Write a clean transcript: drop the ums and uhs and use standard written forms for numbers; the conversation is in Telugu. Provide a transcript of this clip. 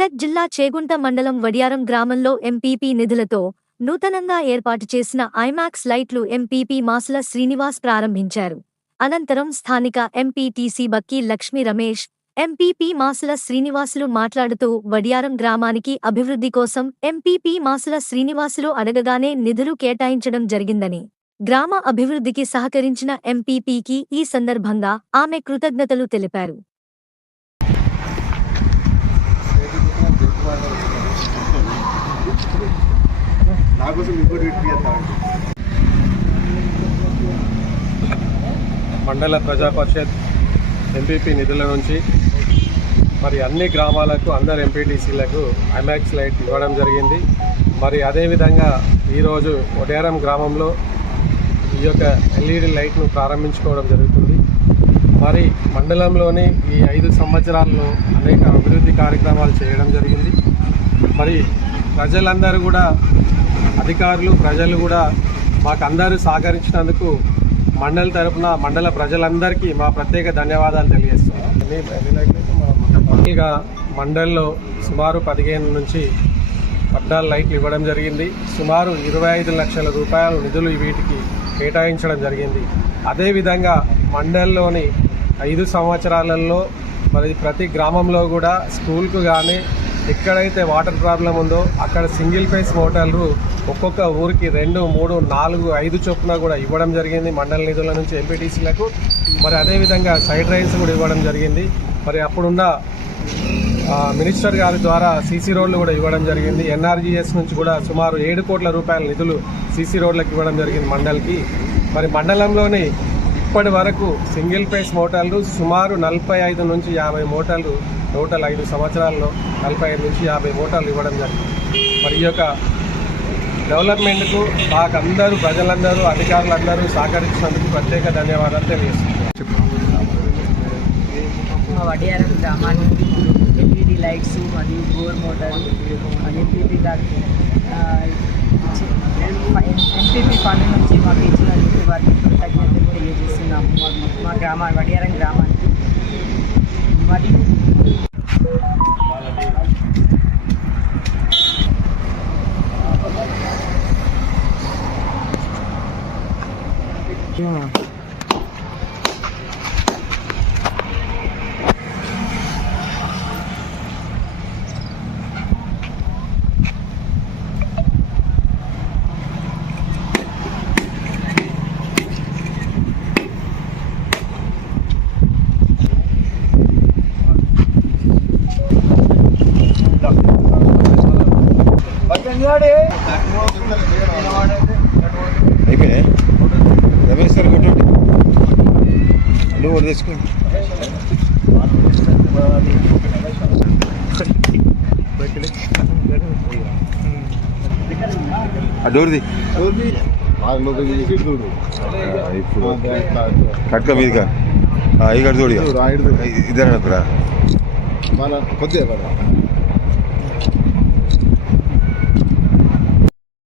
మెదక్ జిల్లా చేగుంట మండలం వడియారం గ్రామంలో ఎంపీపీ నిధులతో నూతనంగా ఏర్పాటు చేసిన ఐమాక్స్ లైట్లు ఎంపీపీ మాసుల శ్రీనివాస్ ప్రారంభించారు. అనంతరం స్థానిక ఎంపీటీసీ బక్కి లక్ష్మీ రమేష్, ఎంపీపీ మాసుల శ్రీనివాసులు మాట్లాడుతూ వడియారం గ్రామానికి అభివృద్ధి కోసం ఎంపీపీ మాసుల శ్రీనివాసులు అడగగానే నిధులు కేటాయించడం జరిగిందని, గ్రామ అభివృద్ధికి సహకరించిన ఎంపీపీకి ఈ సందర్భంగా ఆమె కృతజ్ఞతలు తెలిపారు. మండల ప్రజా పరిషత్ ఎంపీపీ నిధుల నుంచి మరి అన్ని గ్రామాలకు అందరు ఎంపీటీసీలకు ఐమాక్స్ లైట్ ఇవ్వడం జరిగింది. మరి అదేవిధంగా ఈరోజు వడియారం గ్రామంలో ఈ యొక్క ఎల్ఈడి లైట్ను ప్రారంభించుకోవడం జరుగుతుంది. మరి మండలంలోని ఈ 5 సంవత్సరాల్లో అనేక అభివృద్ధి కార్యక్రమాలు చేయడం జరిగింది. మరి ప్రజలందరూ కూడా, అధికారులు, ప్రజలు కూడా మాకు అందరూ సహకరించినందుకు మండల తరపున మండల ప్రజలందరికీ మా ప్రత్యేక ధన్యవాదాలు తెలియజేస్తున్నాం. మండల్లో సుమారు 15 నుంచి 14 లైట్లు ఇవ్వడం జరిగింది. సుమారు 25 లక్షల రూపాయల నిధులు వీటికి కేటాయించడం జరిగింది. అదేవిధంగా మండలంలోని 5 సంవత్సరాలలో మరి ప్రతి గ్రామంలో కూడా స్కూల్కు కానీ ఎక్కడైతే వాటర్ ప్రాబ్లం ఉందో అక్కడ సింగిల్ ఫేస్ మోటార్లు ఒక్కొక్క ఊరికి 2, 3, 4, 5 చొప్పున కూడా ఇవ్వడం జరిగింది మండల నిధుల నుంచి ఎంపీటీసీలకు. మరి అదేవిధంగా సైడ్ రైన్స్ కూడా ఇవ్వడం జరిగింది. మరి అప్పుడున్న మినిస్టర్ గారి ద్వారా సీసీ రోడ్లు కూడా ఇవ్వడం జరిగింది. ఎన్ఆర్జీఎస్ నుంచి కూడా సుమారు 7 కోట్ల రూపాయల నిధులు సీసీ రోడ్లకు ఇవ్వడం జరిగింది మండలికి. మరి మండలంలోని ఇప్పటి వరకు సింగిల్ ఫేస్ మోటార్లు సుమారు 45 నుంచి 50 మోటార్లు, టోటల్ 5 సంవత్సరాల్లో 45 నుంచి 50 మోటార్లు ఇవ్వడం జరిగింది. మరి ఈ యొక్క డెవలప్మెంట్కు మాకు అందరూ, ప్రజలందరూ, అధికారులందరూ సహకరించినందుకు ప్రత్యేక ధన్యవాదాలు తెలియజేస్తున్నాను. మా వడియారం గ్రామానికి ఎల్ఈడి లైట్స్ మరియు బోర్ మోటార్లు ఎంపీపీ గారికి ఎంపీపీ ఫండ్ నుంచి మాకు ఇచ్చినందుకు వారికి కృతజ్ఞతలు తెలియజేస్తున్నాము. మా వడియారం గ్రామానికి మరియు అయిపోయినాయి. రమేష్ సార్ కొట్టండి, నువ్వు ఒకటి తెచ్చుకో. డోర్ది ఇప్పుడు కట్క మీదిగా ఇక్కడ చూడు, ఇద్దరు కొద్దిగా